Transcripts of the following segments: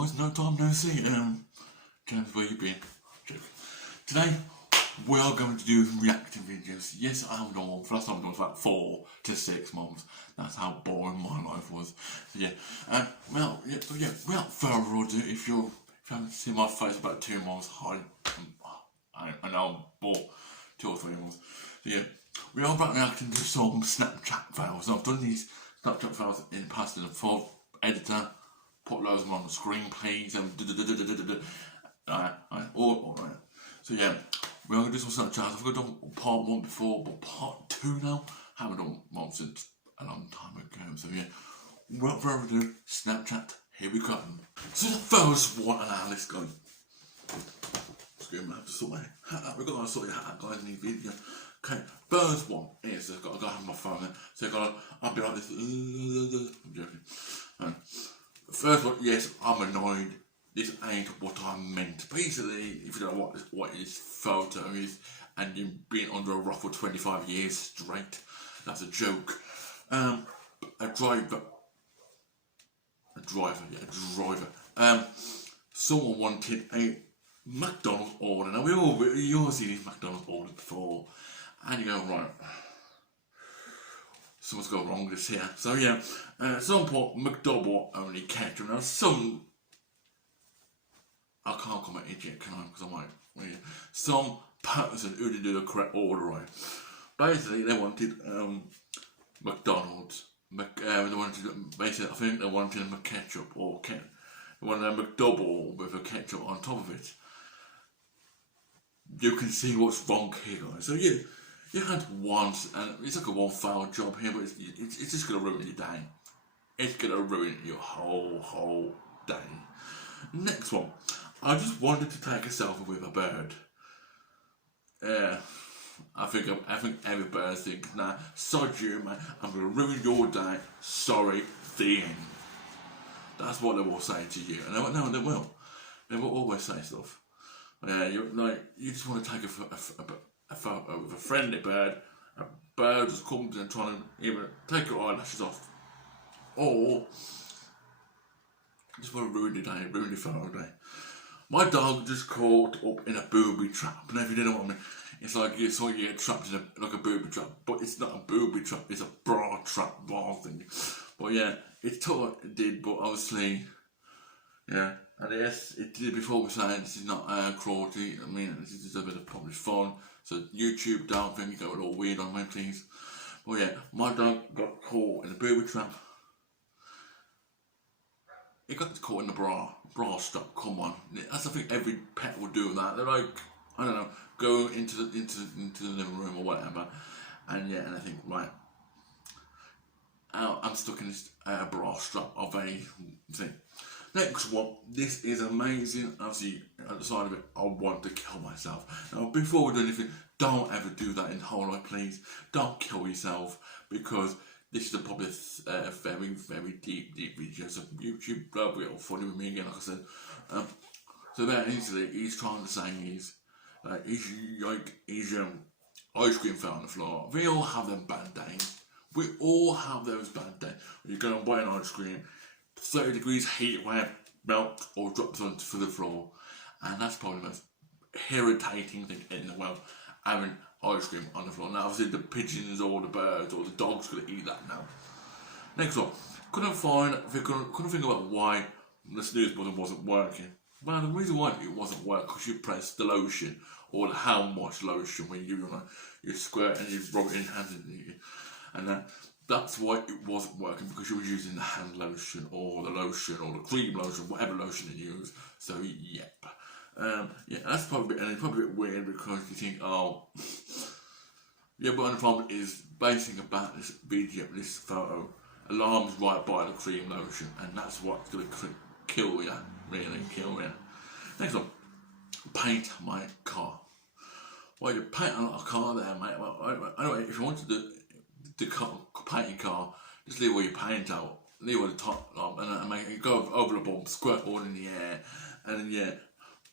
guys, no time no see. James, where you been? Today we are going to do reacting videos. Yes, I have done one. First time I done was like 4 to 6 months. That's how boring my life was. So yeah, without further ado, if you haven't seen my face about 2 months, I know I'm bored 2 or 3 months. So yeah, we are about reacting to some Snapchat files. I've done these Snapchat files in the past in a full editor. Put loads of them on the screen, please, and alright. So yeah, we're going to do some Snapchats. I've done part 1 before, but part 2 now. Haven't done one since a long time ago. So yeah, without further ado, Snapchat, here we come. So the first one on our list, guys. Excuse me, I have to sort my hat out. We've got to sort your hat out, guys, in these videos. Okay, first one is I've got to have my phone there. So I'll be like this. I'm joking. First one, yes, I'm annoyed. This ain't what I meant. Basically, if you don't know what this photo is, and you've been under a rock for 25 years straight, that's a joke. A driver. Someone wanted a McDonald's order. Now you all seen these McDonald's orders before, and you go, right, something's gone wrong with this here. So yeah, some put McDouble only ketchup. Now some, I can't comment it yet, can I? Because I might. Well, yeah. Some person who didn't do the correct order right. Basically, they wanted McDonald's. They wanted basically, I think they wanted a ketchup or they wanted a McDouble with a ketchup on top of it. You can see what's wrong here, guys. So yeah, you had once, and it's like a one-foul job here, but it's just gonna ruin your day. It's gonna ruin your whole day. Next one, I just wanted to take a selfie with a bird. Yeah, I think every bird thinks, nah, sod you, man. I'm gonna ruin your day. Sorry, the end. That's what they will say to you, and they will. They will always say stuff. Yeah, you just want to take a photo with a friendly bird. A bird just comes and trying to either take your eyelashes off, or just want to ruin your day, ruin your photo day. My dog just caught up in a booby trap. And if you didn't know what I mean, it's like you get trapped in a booby trap, but it's not a booby trap. It's a bra trap, bra thing. But yeah, it thought it did, but obviously, yeah. And yes, it did before we saying this is not cruelty. I mean, this is just a bit of probably fun. So YouTube, don't think you go all weird on me, please. But yeah, my dog got caught in a booby trap. He got caught in the bra strap. Come on, that's I think every pet would do that. They're like, I don't know, go into the living room or whatever, and yeah, and I think right, I'm stuck in this bra strap of a thing. Next one, this is amazing. Obviously, at the side of it, I want to kill myself. Now, before we do anything, don't ever do that in the whole life, please. Don't kill yourself, because this is probably a very deep video. So YouTube probably all funny with me again, like I said. So basically, he's trying to say he's ice cream fell on the floor. We all have them bad days. We all have those bad days. You're going to buy an ice cream, 30 degrees heat where it melts or drops onto the floor, and that's probably the most irritating thing in the world, having ice cream on the floor. Now obviously the pigeons or the birds or the dogs gonna eat that now. Next one, couldn't think about why the snooze button wasn't working. Well, the reason why it wasn't working because you pressed the lotion or the how much lotion when you squirt and you rub it in your hands and that's why it wasn't working, because you were using the hand lotion or the cream lotion, whatever lotion you use. So yep. Yeah, that's probably a bit weird, because you think, oh, yeah, but the problem is, basically about this video, this photo, alarm's right by the cream lotion, and that's what's going to kill you, really kill you. Next one, paint my car. Well, you paint a car there, mate. Well, anyway, if you want to do paint your car, just leave all your paint out, leave all the top and make it go over the bump, squirt all in the air, and then yeah.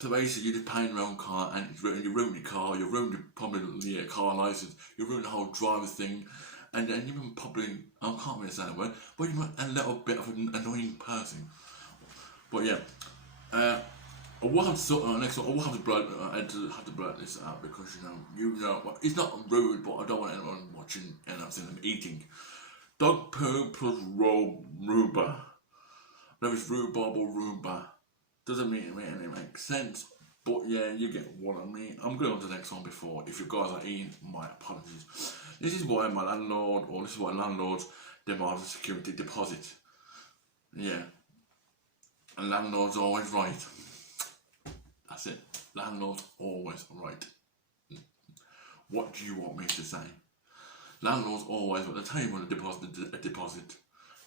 So basically, you just paint your own car, and you ruin your car, you ruin probably the car license, you ruin the whole driver's thing, and you're probably, I can't really say that word, but you're a little bit of an annoying person. But yeah, Uh, I will have to next one. I will have to blur. I had to blur this out because well, it's not rude, but I don't want anyone watching and I'm seeing them eating dog poo plus rhubarb. Whether it's rhubarb or rhubarb doesn't mean it makes sense. But yeah, you get what I mean. I'm going on to the next one before. If you guys are eating, my apologies. This is why my landlord, or this is why landlords demand a security deposit. Yeah, and landlord's always right. That's it. Landlord's always right. What do you want me to say? Landlords always want to tell you when to deposit a deposit,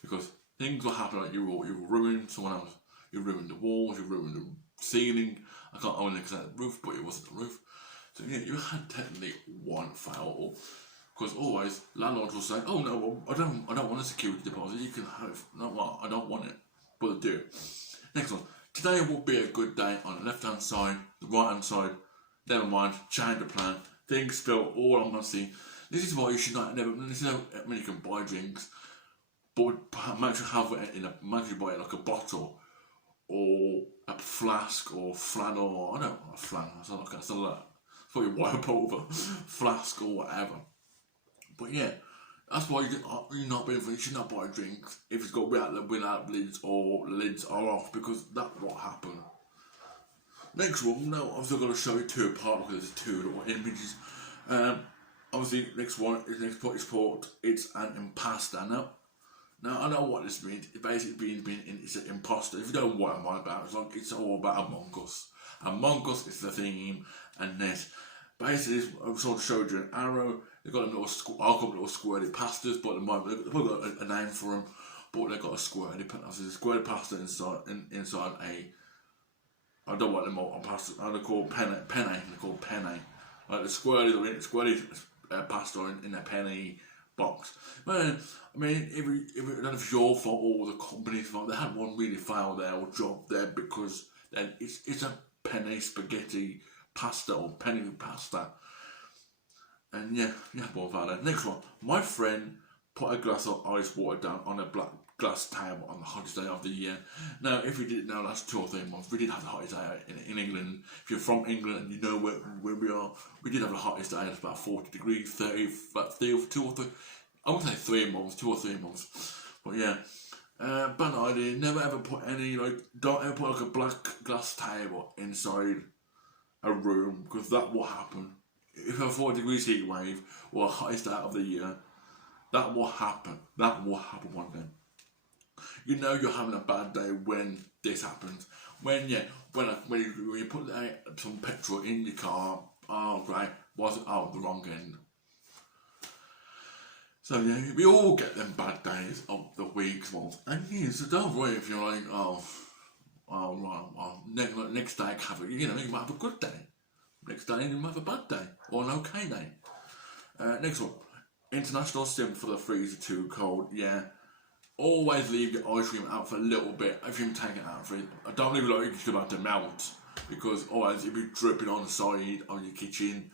because things will happen like you ruin someone else. You ruined the walls, you ruined the ceiling. I can't only say the roof, but it wasn't the roof. So yeah, you had technically one foul. Because always landlords will say, "Oh no, I don't want a security deposit. You can have no, well, I don't want it," but they do. Next one. Today will be a good day on the left hand side, the right hand side. Never mind, change the plan. Things spill all on my sea. This is why you should not never. This is how you can buy drinks, but make sure you have it in make sure you buy it like a bottle or a flask or flannel. I don't know, a flannel. It's not like it's probably wipe over flask or whatever. But yeah, that's why you're not being. You should not buy drinks if it's got without lids or lids are off, because that's what happened. Next one, no, I'm still going to show you two apart because there's two little images. Obviously, next one is next port. It's an imposter. Now I know what this means. It basically it's an imposter. If you don't know what I'm on about, it's all about Among Us. Among Us is the theme, and this basically I sort of showed you an arrow. They've got a little squirty pastas, but at the moment they've got a name for them. But they've got a squirty pasta inside a. I don't want them all pasta. They're called penne. They're called penne. Like the squirty pasta in a penny box. Well, I mean, I don't know if it's your fault or the company's fault. They had one really fail there or job there, because then it's a penne spaghetti pasta or penny pasta. And yeah, you had one fail there. Next one. My friend put a glass of ice water down on a black glass table on the hottest day of the year. Now, if you didn't know, that's 2 or 3 months. We did have the hottest day in England. If you're from England and you know where we are, we did have the hottest day. It's about 40 degrees, 30, about 2 or 3. I would say 3 months, 2 or 3 months. But yeah, bad idea. Never ever put don't ever put like a black glass table inside a room, because that will happen. If you have a 40 degrees heat wave or a hottest day of the year, that will happen. That will happen one day. You know you're having a bad day when this happens. When you put some petrol in your car, oh great, was it? Oh, the wrong end. So yeah, we all get them bad days of the weeks, and yeah, so don't worry if you're like, next day you might have a good day. Next day you might have a bad day or an okay day. Next one, international sim for the freezer too cold. Yeah. Always leave your ice cream out for a little bit if you can take it out for it. I don't leave it like it's about to melt, because otherwise it'll be dripping on the side of your kitchen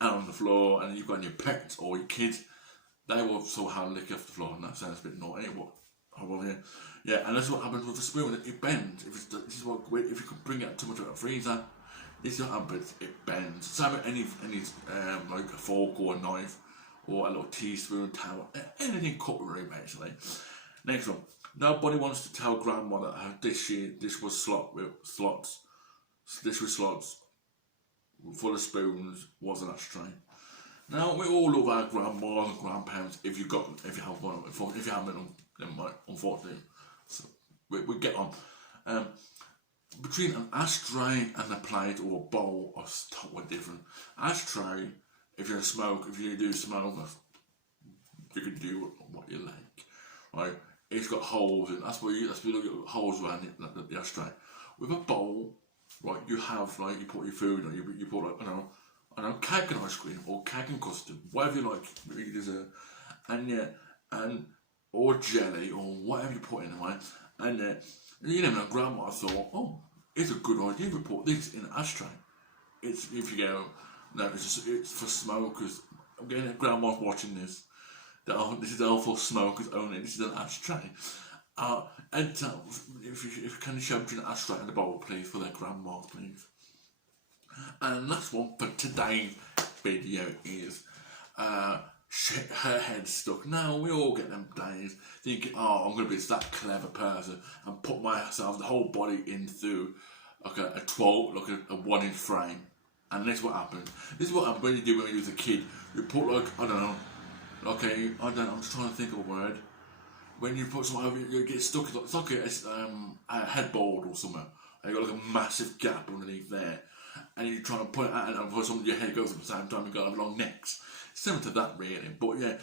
and on the floor, and you've got your pets or your kids, they will somehow lick off the floor, and that sounds a bit naughty, but yeah, and that's what happens with the spoon. It bends. If you could bring it too much out of the freezer, this is what happens. It bends. Same with any like a fork or a knife or a little teaspoon, towel, anything cutlery basically. Next one. Nobody wants to tell grandma that her dish was slots full of spoons was an ashtray. Now we all love our grandmas and grandparents if you have one. If you haven't, then unfortunately, so we get on. Between an ashtray and a plate or a bowl are totally different. Ashtray, if you do smoke, you can do what you like, right? It's got holes in. That's where you look at holes around it, the ashtray. With a bowl, right, you have you put your food on. You put I know, cake and ice cream or cake and custard, whatever you like, you dessert, and or jelly or whatever you put in the way. And my grandma thought, oh, it's a good idea to put this in an ashtray. It's for smokers. I'm getting grandma's watching this. This is all for smokers only. This is an ashtray. And if you can show Jeanette straight in the bowl, please, for their grandma, please. And last one for today's video is her head stuck. Now we all get them days thinking, oh, I'm gonna be that clever person and put myself, the whole body into like a 12, like a 1 inch frame. And this is what happens. This is what happens when you do when you was a kid. You put like, I don't know, okay, I don't know, I'm just trying to think of a word. When you put something over, you get stuck. It's like a headboard or something. And you got like a massive gap underneath there, and you're trying to put it out, and for some your head goes at the same time. You got to have long necks. Similar to that, really. But yeah,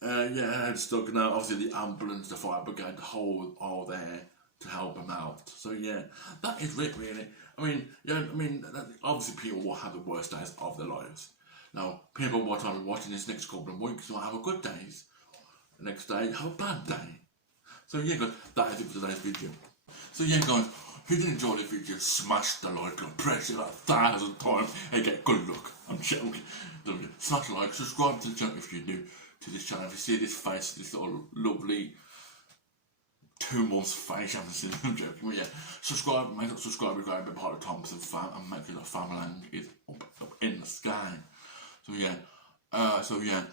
her head's stuck. Now, obviously, the ambulance, the fire brigade, the whole are there to help them out. So yeah, that is it, really. I mean, yeah, I mean, obviously, people will have the worst days of their lives. Now, people will be watching this next couple of weeks will have a good days. The next day, have a bad day. So yeah, guys, that is it for today's video. So yeah, guys, if you did enjoy the video, smash the like button, press it like 1,000 times, and get good luck. I'm joking. Smash the like, subscribe to the channel if you're new to this channel. If you see this face, this little lovely 2 months face, I haven't seen it, I'm joking. But yeah, subscribe, make sure to subscribe, we're going to be part of Thompson Fam, and make sure that family is up in the sky. So yeah,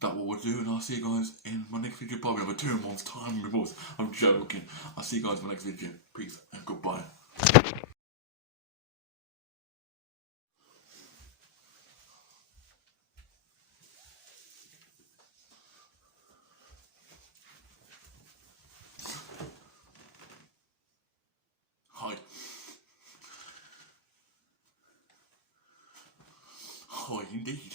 that's what we'll do, and I'll see you guys in my next video, probably over 2 months time. I'm joking. I'll see you guys in my next video. Peace and goodbye. Hi. Hi indeed.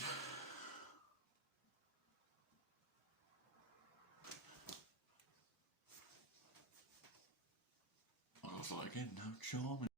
I was like, again, no charming.